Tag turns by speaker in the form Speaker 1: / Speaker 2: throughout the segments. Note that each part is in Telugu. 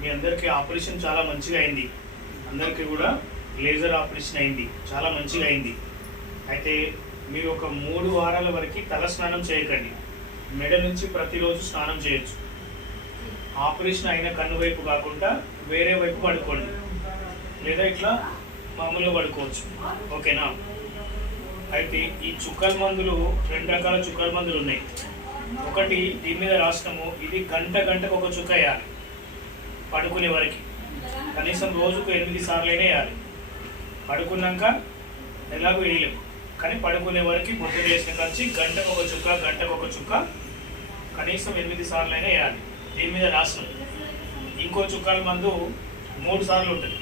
Speaker 1: మీ అందరికీ ఆపరేషన్ చాలా మంచిగా అయింది. అందరికీ కూడా లేజర్ ఆపరేషన్ అయింది. చాలా మంచిగా అయింది. అయితే మీరు ఒక మూడు వారాల వరకు తల స్నానం చేయకండి. మెడ నుంచి ప్రతిరోజు స్నానం చేయొచ్చు. ఆపరేషన్ అయిన కన్ను వైపు కాకుండా వేరే వైపు పడుకోండి. లేదా ఇట్లా మామూలుగా పడుకోవచ్చు. ఓకేనా? అయితే ఈ చుక్కల మందులు రెండు రకాల చుక్కల మందులు ఉన్నాయి. ఒకటి దీని మీద రాసినాము ఇది గంట గంటకు ఒక చుక్క వేయాలి. పడుకునే వరకు. కనీసం రోజుకు ఎనిమిది సార్లు అయినా వేయాలి. పడుకున్నాక ఎలాగో వేయలేము. కానీ పడుకునే వరకు పొద్దున వేసిన కలిసి గంటకు ఒక చుక్క గంటకు ఒక చుక్క కనీసం ఎనిమిది సార్లు అయినా వేయాలి. దీని మీద రాసిన ఇంకో చుక్కల మందు మూడు సార్లు ఉంటుంది.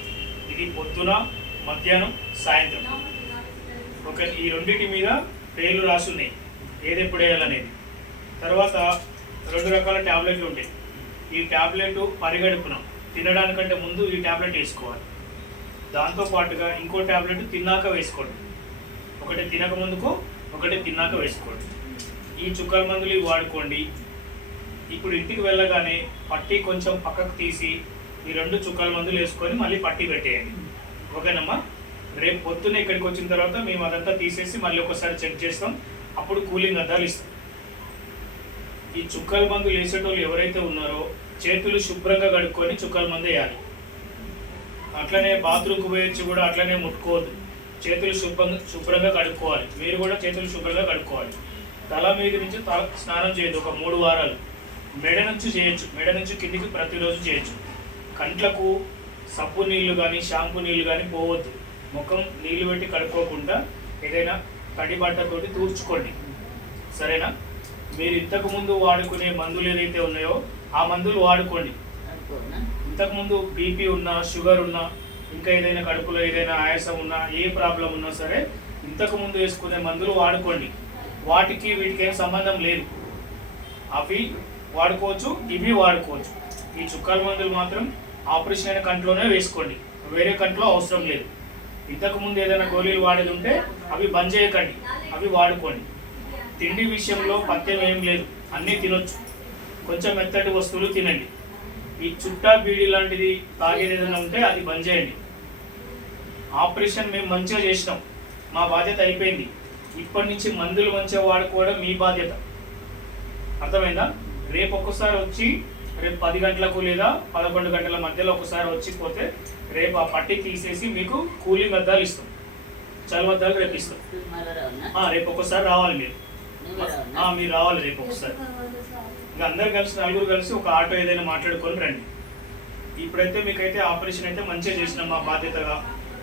Speaker 1: ఇది పొద్దున మధ్యాహ్నం సాయంత్రం. ఒక ఈ రెండింటి మీద పేర్లు రాసున్నాయి. ఏది ఎప్పుడు వేయాలనేది. తర్వాత రెండు రకాల ట్యాబ్లెట్లు ఉంటాయి. ఈ ట్యాబ్లెట్ పరిగడుపున తినడానికంటే ముందు ఈ ట్యాబ్లెట్ వేసుకోవాలి. దాంతో పాటుగా ఇంకో ట్యాబ్లెట్ తిన్నాక వేసుకోండి. ఒకటి తినక ముందుకు ఒకటి తిన్నాక వేసుకోండి. ఈ చుక్కల మందులు వాడుకోండి. ఇప్పుడు ఇంటికి వెళ్ళగానే పట్టి కొంచెం పక్కకు తీసి ఈ రెండు చుక్కల మందులు వేసుకొని మళ్ళీ పట్టి పెట్టేయండి. ఓకేనమ్మా? రేపు పొద్దున్న ఇక్కడికి వచ్చిన తర్వాత మేము అదంతా తీసేసి మళ్ళీ ఒకసారి చెక్ చేస్తాం. అప్పుడు కూలింగ్ అద్దాలు ఇస్తాం. ఈ చుక్కల మందులు వేసేటోళ్ళు ఎవరైతే ఉన్నారో చేతులు శుభ్రంగా కడుక్కొని చుక్కల మందు వేయాలి. అట్లనే బాత్రూమ్కి పోయొచ్చి కూడా అట్లనే ముట్టుకోవద్దు. చేతులు శుభ్రంగా శుభ్రంగా కడుక్కోవాలి. మీరు కూడా చేతులు శుభ్రంగా కడుక్కోవాలి. తల మీద నుంచి తల స్నానం చేయొద్దు. ఒక మూడు వారాలు. మెడ నుంచి చేయొచ్చు. మెడ నుంచి కిందికి ప్రతిరోజు చేయొచ్చు. కంట్లకు సబ్బు నీళ్ళు కానీ షాంపూ నీళ్ళు కానీ పోవద్దు. ముఖం నీళ్ళు పెట్టి కడుక్కోకుండా ఏదైనా తడి బట్టతోటి తూర్చుకోండి సరేనా? మీరు ఇంతకు ముందు వాడుకునే మందులు ఏదైతే ఉన్నాయో ఆ మందులు వాడుకోండి. ఇంతకు ముందు బీపీ ఉన్నా షుగర్ ఉన్నా ఇంకా ఏదైనా కడుపులో ఏదైనా ఆయాసం ఉన్నా ఏ ప్రాబ్లం ఉన్నా సరే ఇంతకు ముందు వేసుకునే మందులు వాడుకోండి. వాటికి వీటికి ఏం సంబంధం లేదు. అవి వాడుకోవచ్చు ఇవి వాడుకోవచ్చు. ఈ చుక్కల మందులు మాత్రం ఆపరేషన్ అయిన కంట్లోనే వేసుకోండి. వేరే కంట్లో అవసరం లేదు. ఇంతకు ముందు ఏదైనా గోళీలు వాడేది ఉంటే అవి బంద్ చేయకండి. అవి వాడుకోండి. తిండి విషయంలో పథ్యం ఏం లేదు. అన్నీ తినొచ్చు. కొంచెం మెత్తటి వస్తువులు తినండి. ఈ చుట్టా బీడి లాంటిది తాగేది ఏదైనా ఉంటే అది బంద్ చేయండి. ఆపరేషన్ మేము మంచిగా చేసినాం. మా బాధ్యత అయిపోయింది. ఇప్పటి నుంచి మందులు మంచిగా వాడుకోవడం మీ బాధ్యత. అర్థమైందా? రేపు ఒక్కసారి వచ్చి రేపు పది గంటలకు లేదా పదకొండు గంటల మధ్యలో ఒకసారి వచ్చి పోతే రేపు ఆ పట్టి తీసేసి మీకు కూలింగ్ అద్దాలు ఇస్తాం. చలవద్దాలు రేపు ఇస్తాం. రేపు ఒక్కసారి రావాలి మీరు. మీరు రావాలి రేపు ఒకసారి. ఇంకా అందరు కలిసి నలుగురు కలిసి ఒక ఆటో ఏదైనా మాట్లాడుకొని రండి. ఇప్పుడైతే మీకైతే ఆపరేషన్ అయితే మంచిగా చేసినాం మా బాధ్యతగా.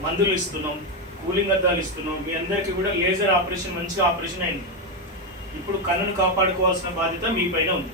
Speaker 1: మందులు ఇస్తున్నాం కూలింగ్ అద్దాలు ఇస్తున్నాం. మీ అందరికీ కూడా లేజర్ ఆపరేషన్ మంచిగా ఆపరేషన్ అయింది. ఇప్పుడు కన్నును కాపాడుకోవాల్సిన బాధ్యత మీ పైన ఉంది.